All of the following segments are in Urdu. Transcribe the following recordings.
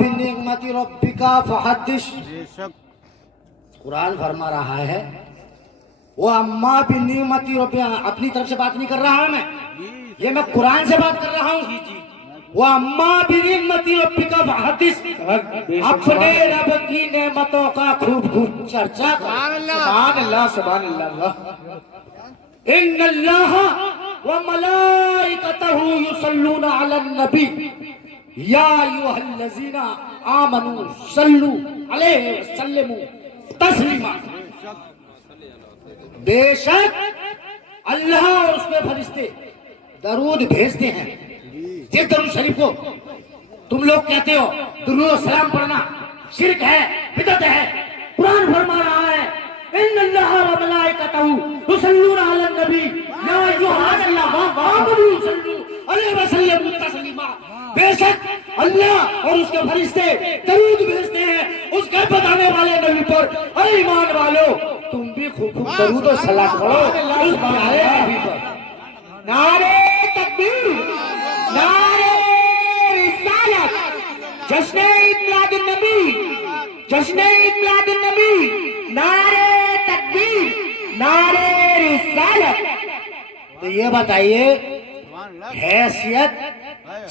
بنعمت ربک فحدث، قرآن فرما رہا ہے وہ اما بنعمت ربک، اپنی طرف سے بات نہیں کر رہا میں، یہ میں قرآن سے بات کر رہا ہوں۔ وہ اما بنعمت ربک فحدث، اپنے رب کی نعمتوں کا خوب خوب چرچا کر۔ سبحان اللہ سبحان اللہ۔ ان اللہ وملائکتہ یصلون علی النبی یا ایھا الذین آمنوا صلوا علیہ وسلموا تسلیما، بے شک اللہ اور اس کے فرشتے درود بھیجتے ہیں۔ جس درود شریف کو تم لوگ کہتے ہو درود و سلام پڑھنا شرک ہے، بدعت ہے، قرآن فرما رہا ہے ان اللہ و ملائکتہ یصلون علی النبی یا ایھا الذین آمنوا صلوا علیہ وسلم تسلیما، بے شک اللہ اور اس کے فرشتے درود بھیجتے ہیں اس کے بتانے والے نبی پر۔ اے ایمان والو تم بھی خوب درود و سلام پڑھو اس پیارے نبی پر۔ نعرہ تکبیر، نعرہ رسالت، جشن عید میلاد النبی، جشن عید میلاد النبی، نعرہ تکبیر، نعرہ رسالت۔ تو یہ بتائیے حیثیت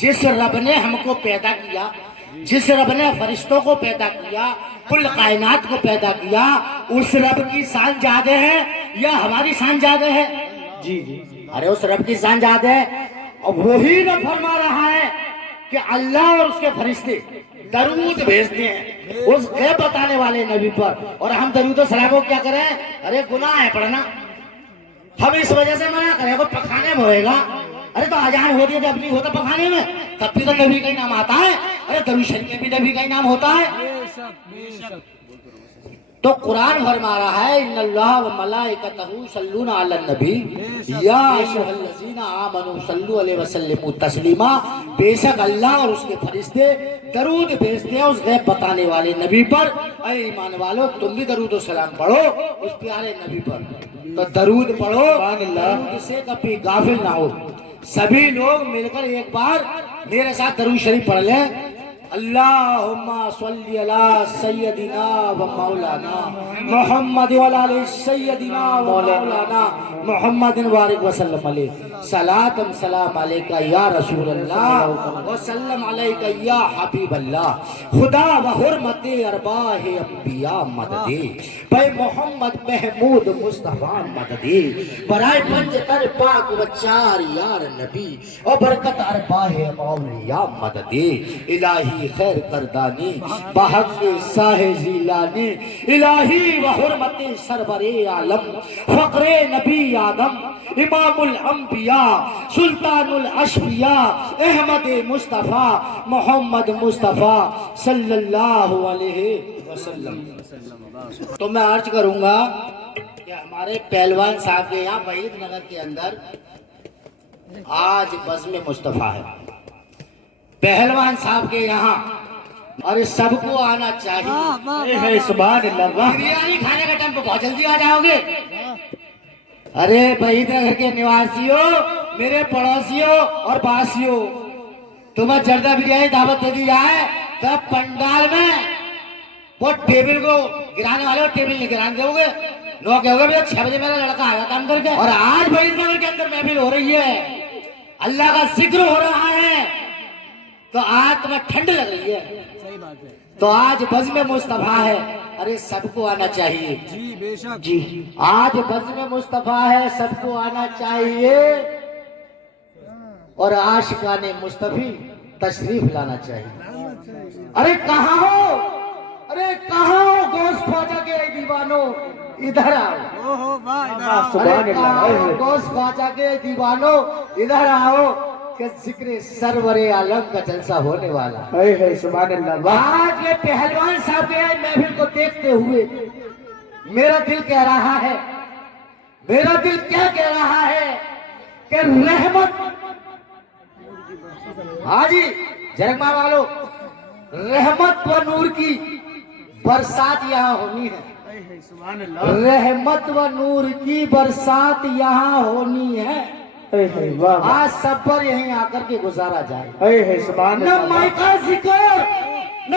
جس رب نے ہم کو پیدا کیا، جس رب نے فرشتوں کو پیدا کیا، کل کائنات کو پیدا کیا، اس رب کی شان زیادہ ہے یا ہماری شان زیادہ ہے؟ جی جی ارے اس رب کی شان زیادہ ہے، اور وہی رب فرما رہا ہے کہ اللہ اور اس کے فرشتے درود بھیجتے ہیں اس غیب بتانے والے نبی پر، اور ہم درود و سلام کو کیا کریں؟ ارے گناہ ہے پڑھنا، ہم اس وجہ سے منع کریں، وہ پخانے میں ہوئے گا۔ ارے تو اذان ہوتی ہے جب نہیں ہوتا پخانے میں، تب بھی تو نبی کا ہی نام آتا ہے۔ ارے درود شریف میں بھی نبی کا ہی نام ہوتا ہے۔ تو قرآن فرما رہا ہے ان اللہ و ملائکتہ یصلون علی النبی یا ایھا الذین آمنوا صلوا علیہ وسلم تسلیما، بے شک اللہ اور اس کے فرشتے درود بھیجتے ہیں اس غیب بتانے والے نبی پر۔ اے ایمان والو تم بھی درود و سلام پڑھو اس پیارے نبی پر۔ تو درود پڑھو، درود سے کبھی غافل نہ ہو۔ سبھی لوگ مل کر ایک بار میرے ساتھ درود شریف پڑھ لیں۔ اللہم صلی علی سیدنا و مولانا محمد وعلی آل سیدنا و مولانا محمد وبارک وسلم علیہ، صلاۃ سلام علیکہ یا رسول اللہ وسلم علیکہ یا حبیب اللہ، خدا و حرمت ارواح انبیاء مددی، بے محمد محمود مصطفیٰ مددی، برائے پنج تر پاک و چار یار نبی، اور برکت ارواح اولیاء مددی، الہی خیر کردانی بحق ساہ زیلانی، الہی و حرمت سرور عالم فقر نبی آدم، امام الانبیاء سلطان الاشفیاء احمد مصطفیٰ محمد مصطفیٰ صلی اللہ علیہ وسلم۔ تو میں عرض کروں گا کہ ہمارے پہلوان صاحب کے یہاں وحید نگر کے اندر آج بزم مصطفیٰ ہے، پہلوان صاحب کے یہاں، اور سب کو آنا چاہیے۔ سبحان اللہ۔ بریانی کھانے کا ٹائم پہ بہت جلدی آ جاؤ گے۔ ارے وحید نگر کے نواسیوں، میرے پڑوسیوں اور باسیوں، تمہیں جردہ بریانی دعوت دے دی جائے تب پنڈال میں وہ ٹیبل کو گرانے والے ٹیبل نہیں گرانے دو گے، نو کہو گے 6 بجے میرا لڑکا آیا کام کر کے۔ اور آج وحید نگر کے اندر محفل ہو رہی ہے، اللہ کا ذکر ہو رہا ہے، تو آج تمہیں ٹھنڈ لگ رہی ہے، تو آج بزم مصطفیٰ ہے، ارے سب کو آنا چاہیے۔ جی بے شک جی آج بزم مصطفیٰ ہے، سب کو آنا چاہیے، اور عاشقان مصطفی تشریف لانا چاہیے۔ ارے کہاں ہو، ارے کہاں ہو گوشت خواجہ کے دیوانوں، ادھر آؤ۔ سبحان اللہ۔ گوشت خواجہ کے دیوانوں ادھر آؤ کہ ذکر سرور عالم کا جلسہ ہونے والا ہے۔ سبحان اللہ۔ آج یہ پہلوان صاحب کے محفل کو دیکھتے ہوئے میرا دل کہہ رہا ہے، میرا دل کیا کہہ رہا ہے کہ رحمت، ہاں جی جرگما والو، رحمت و نور کی برسات یہاں ہونی ہے، سبحان اللہ۔ رحمت و نور کی برسات یہاں ہونی ہے۔ آج سب پر یہیں آ کر کے گزارا جائے، سبحان نہ اللہ۔ مائی کا ذکر، نہ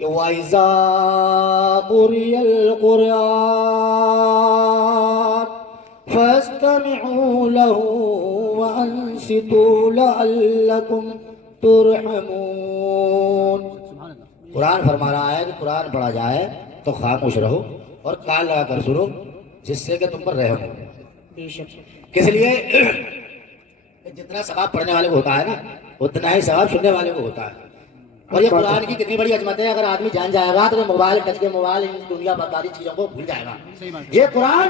کہ وَإِذَا قُرِئَ الْقُرْآنُ فَاسْتَمِعُوا لَهُ وَأَنصِتُوا لَعَلَّكُمْ تُرْحَمُونَ۔ قرآن فرما رہا ہے کہ قرآن پڑھا جائے تو خاموش رہو اور کان لگا کر سنو، جس سے کہ تم پر رحم ہو۔ کس لیے؟ جتنا ثواب پڑھنے والے کو ہوتا ہے نا، اتنا ہی ثواب سننے والے کو ہوتا ہے۔ اور یہ قرآن کی کتنی بڑی عظمت ہے، اگر آدمی جان جائے گا تو موبائل ٹچ کے موبائل ان دنیا برداری چیزوں کو بھول جائے گا۔ یہ قرآن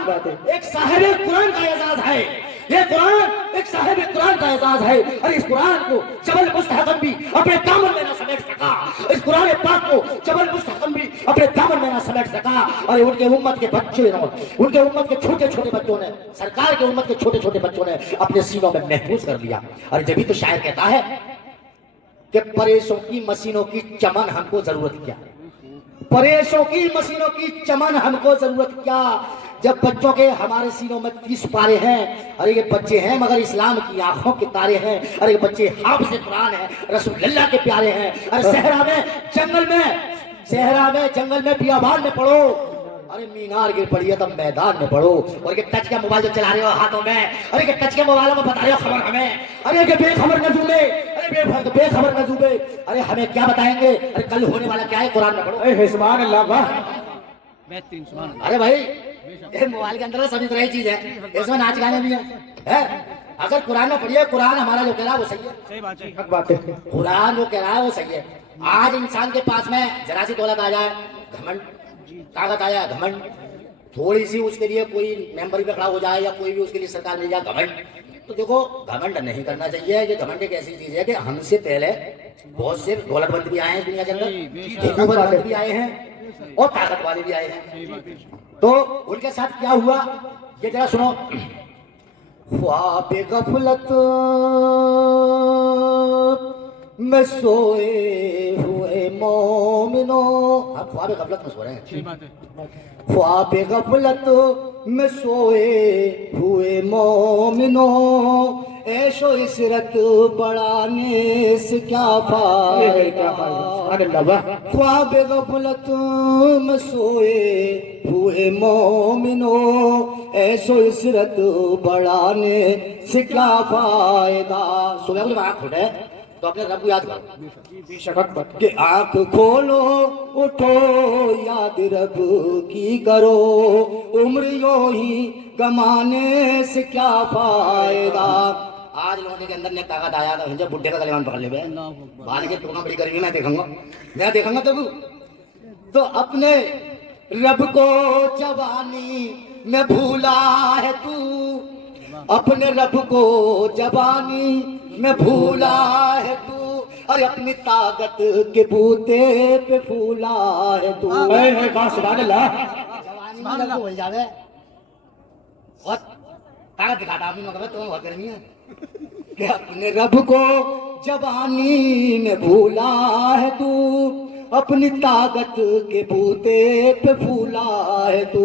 ایک صاحب قرآن کا اعزاز ہے، یہ قرآن ایک صاحب قرآن کا اعزاز ہے، اور اس قرآن کو جبل مستحکم بھی اپنے دامن میں نہ سمیٹ سکا، اس قرآن پاک کو جبل مستحکم بھی اپنے دامن میں نہ سمیٹ سکا۔ اور ان کے امت کے بچے نے، ان کے امت کے چھوٹے چھوٹے بچوں نے، سرکار کے امت کے چھوٹے چھوٹے بچوں نے اپنے سینوں میں محفوظ کر لیا۔ اور جبھی تو شاعر کہتا ہے کہ پریشوں کی مسینوں کی چمن ہم کو ضرورت کیا، پریشوں کی مسینوں کی چمن ہم کو ضرورت کیا، جب بچوں کے ہمارے سینوں میں 30 پارے ہیں، ارے یہ بچے ہیں مگر اسلام کی آنکھوں کے تارے ہیں، ارے یہ بچے حافظ قرآن ہیں، رسول اللہ کے پیارے ہیں۔ ارے صحرا میں جنگل میں بیابان میں پڑھو، ارے مینار گر پڑی ہے تب میدان میں پڑھو، اور کہ ٹچ کا موبائل جو چلا رہے ہو ہاتھوں میں، ارے کہ ٹچ کے موبائل میں بتا رہے ہو خبر ہمیں، ارے کہ بے خبر نجومے، ارے بے خبر نجومے، ارے ہمیں کیا بتائیں گے، ارے کل ہونے والا کیا ہے قرآن میں پڑھو۔ سبحان اللہ، واہ بہترین، سبحان اللہ۔ ارے بھائی یہ موبائل کے اندر سبھی طرح کی چیز ہے، اس میں ناچ گانے بھی ہیں۔ اگر قرآن میں پڑھیے، قرآن ہمارا جو کہہ رہا ہے وہ صحیح ہے، صحیح بات ہے، حق بات ہے۔ قرآن جو کہہ رہا ہے وہ صحیح ہے۔ آج انسان کے پاس میں ذرا سی دولت آ جائے، گھمنڈ، طاقت آ جائے، گھمنڈ، تھوڑی سی اس کے لیے کوئی ممبر پہ کھڑا ہو جائے یا کوئی بھی اس کے لیے سرکار مل جائے، گھمنڈ۔ تو دیکھو گھمنڈ نہیں کرنا چاہیے۔ یہ گھمنڈ ایک ایسی چیز ہے کہ ہم سے پہلے بہت سے دولت مند بھی آئے ہیں دنیا کے اندر، حکومت مند بھی آئے ہیں اور طاقت والے بھی آئے ہیں، تو ان کے ساتھ کیا ہوا یہ ذرا سنو۔ خواب غفلت میں سوئے ہوئے مومنوں، آپ خواب غفلت میں سو رہے ہیں، صحیح بات ہے، خواب غفلت میں سوئے ہوئے مومنوں، عیش و عشرت بڑھانے سے کیا فائدہ، سبحان اللہ، واہ خواب غفلت میں سوئے ہوئے مومنوں، عیش و عشرت بڑھانے سے کیا فائدہ۔ صبح کو جب آنکھ کھلے تو اپنے رب کو یاد کرو، بے شک حق بات ہے۔ کہ آنکھ کھولو اٹھو یاد رب کی کرو، عمر یوں ہی گمانے سے کیا فائدہ۔ آج لوگوں کے اندر نے طاقت آیا تھا، جب بڈھے کا کلیمان پکڑ لے گئے، بال کے ٹونا بڑی گرمی میں دیکھوں گا تو اپنے رب کو جوانی میں بھولا ہے تو، اپنے رب کو جوانی میں بھولا ہے تو، اور اپنی طاقت کے بوتے پہ پھولا ہے تو۔ سبحان اللہ، جوانی میں رب کو بھول جاوے اور طاقت دکھاتا اپنی مگر تو بہت گرمی ہے کہ اپنے رب کو جوانی میں بھولا ہے تو، اپنی طاقت کے بوتے پہ پھولا ہے تو،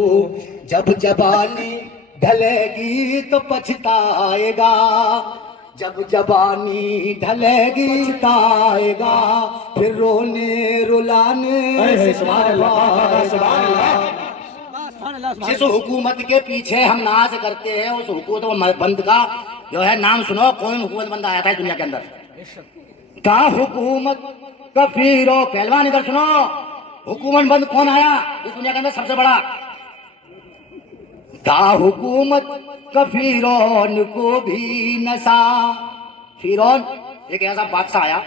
جب جوانی ڈھلے گی تو پچھتائے گا، جب جوانی ڈھلے گی پچھتائے گا، پھر رونے رلانے سبحان اللہ، سبحان اللہ۔ جس حکومت کے پیچھے ہم ناز کرتے ہیں اس حکومت بند کا جو ہے نام سنو، کون حکومت بند آیا تھا دنیا کے اندر؟ کا حکومت کفیرو، پہلوان ادھر سنو، حکومت بند کون آیا اس دنیا کے اندر سب سے بڑا؟ کا حکومت کفیرون کو بھی نسا، فیرون ایک ایسا بادشاہ آیا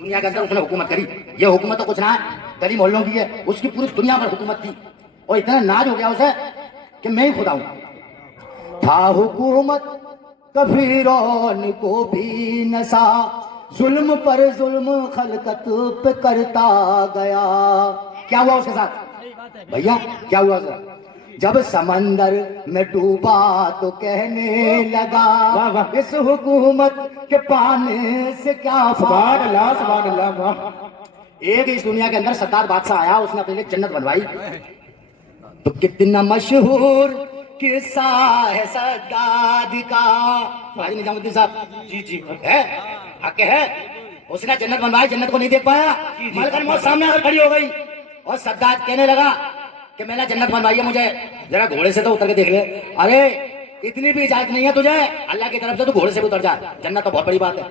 دنیا کے اندر، اس نے حکومت کری۔ یہ حکومت تو کچھ نہ ہے، گلی محلوں کی ہے، اس کی پوری دنیا پر حکومت تھی، اور اتنا ناج ہو گیا اسے کہ میں ہی خدا ہوں۔ تھا حکومت کفیرون کو بھی نسا، ظلم پر ظلم خلقت پہ کرتا گیا۔ کیا ہوا اس کے ساتھ بھیا؟ کیا ہوا اس کے ساتھ؟ جب سمندر میں ڈوبا تو کہنے لگا اس حکومت کے پانے سے کیا سبحان اللہ، سبحان اللہ، واہ۔ ایک اس دنیا کے اندر ستار بادشاہ آیا، اس نے اپنے لیے جنت بنوائی، تو کتنا مشہور قصہ ہے سداد کا۔ بھائی نظام الدین صاحب، جی جی، ہے حق ہے اس نے جنت بنوائی، جنت کو نہیں دیکھ پایا، ملکہ موت سامنے آ کر کھڑی ہو گئی اور سداد کہنے لگا کہ میں نے جنت بنوائی ہے، مجھے ذرا گھوڑے سے تو اتر کے دیکھ لے۔ ارے اتنی بھی اجازت نہیں ہے تجھے، اللہ کی طرف سے تو گھوڑے سے بھی اتر جا، جنت تو بہت بڑی بات ہے۔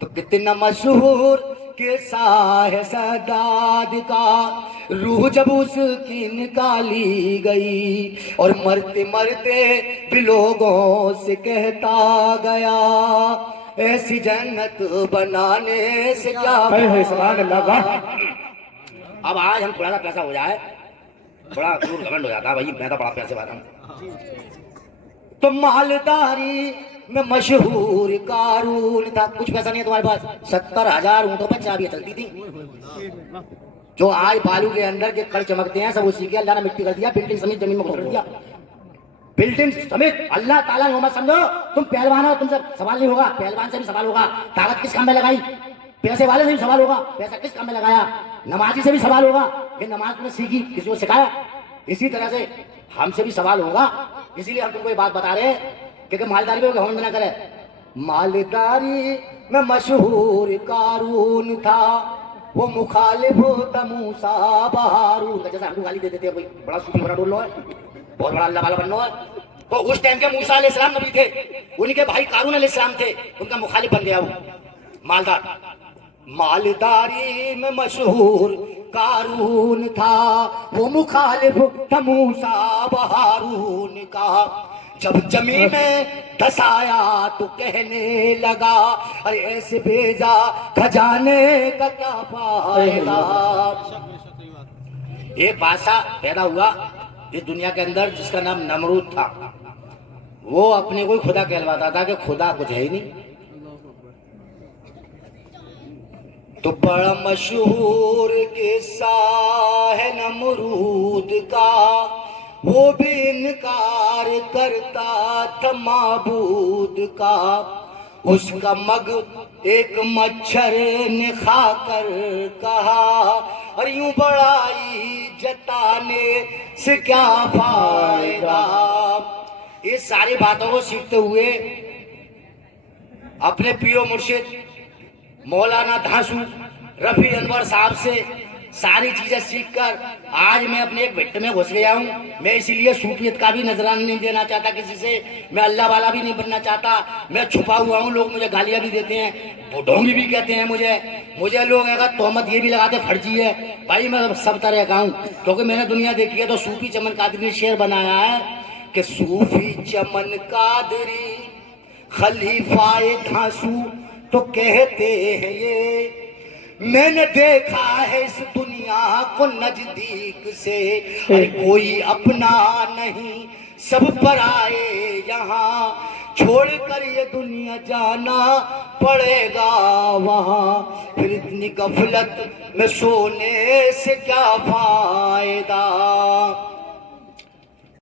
تو کتنا مشہور قصہ ہے سداد کا، روح جب اس کی نکالی گئی اور مرتے مرتے بھی لوگوں سے کہتا گیا ایسی جنت بنانے سے کیا اے سبحان اللہ واہ۔ اب آج ہم تھوڑا سا پیسہ ہو جائے بڑا دور گھمنڈ ہو جاتا ہے، بھائی میں تو بڑا پیسے والا ہوں۔ تو مالداری میں مشہور قارون تھا، کچھ پیسہ نہیں ہے تمہارے پاس، 70,000 اونٹوں پر چابیاں چلتی تھی، جو آج بالو کے اندر کے کڑ چمکتے ہیں سب اسی کے اللہ نے مٹی کر دیا، بلڈنگ سمیت زمین میں کر دیا، بلڈنگ سمیت۔ اللہ تعالیٰ نے سمجھو تم پہلوان ہو، تم سے سوال نہیں ہوگا، پہلوان سے بھی سوال ہوگا، طاقت کس کام میں لگائی، پیسے والے سے بھی سوال ہوگا، پیسہ کس کام میں لگایا، نمازی سے بھی سوال ہوگا کہ نماز تم نے سیکھی، کسی کو سکھایا، اسی طرح سے ہم سے بھی سوال ہوگا۔ اسی لیے ہم تم کو یہ بات بتا رہے ہیں کہ مالداری پہ گھمنڈ نہ کرے۔ مالداری میں مشہور قارون تھا، وہ مخالف تھا موسیٰ بہارون کا، جیسے ہم کو گالی دے دیتے ہیں کوئی بڑا صوفی بنا ڈولو ہے، بہت بڑا اللہ والا بننا ہے، تو اس ٹائم کے موسیٰ علیہ السلام نبی تھے، ان کے بھائی قارون علیہ السلام تھے، ان کا مخالف بن گیا وہ مالدار۔ مالداری میں مشہور قارون تھا، وہ مخالف تھا موسیٰ بہارون کا، جب زمین میں دھس آیا تو کہنے لگا ارے ایسے بھیجا کھجانے کا کیا فائدہ۔ ایک بادشاہ پیدا ہوا اس دنیا کے اندر جس کا نام نمرود تھا، وہ اپنے کو خدا کہلواتا تھا کہ خدا کچھ ہے ہی نہیں۔ تو بڑا مشہور قصہ ہے نمرود کا، وہ بھی انکار کرتا تھا معبود کا، اس کا مگ ایک مچھر نے کھا کر کہا اور یوں بڑائی جتانے سے کیا فائدہ۔ اس ساری باتوں کو سیکھتے ہوئے اپنے پیر و مرشد مولانا دھاسو رفیع انور صاحب سے ساری چیزیں سیکھ کر آج میں اپنے ایک بھٹ میں گھس گیا ہوں۔ میں اسی لیے صوفیت کا بھی نذرانہ نہیں دینا چاہتا کسی سے، میں اللہ والا بھی نہیں بننا چاہتا، میں چھپا ہوا ہوں، لوگ مجھے گالیاں بھی دیتے ہیں، ڈھونگی بھی کہتے ہیں مجھے لوگ اگر تہمت یہ بھی لگاتے فرجی ہے، بھائی میں سب طرح کا ہوں کیونکہ میں نے دنیا دیکھی ہے۔ تو صوفی چمن قادری نے شعر بنایا ہے کہ صوفی چمن قادری خلیفہ دھاسو تو کہتے ہیں یہ، میں نے دیکھا ہے اس دنیا کو نزدیک سے، کوئی اپنا نہیں سب پر آئے یہاں، چھوڑ کر یہ دنیا جانا پڑے گا وہاں، پھر اتنی غفلت میں سونے سے کیا فائدہ۔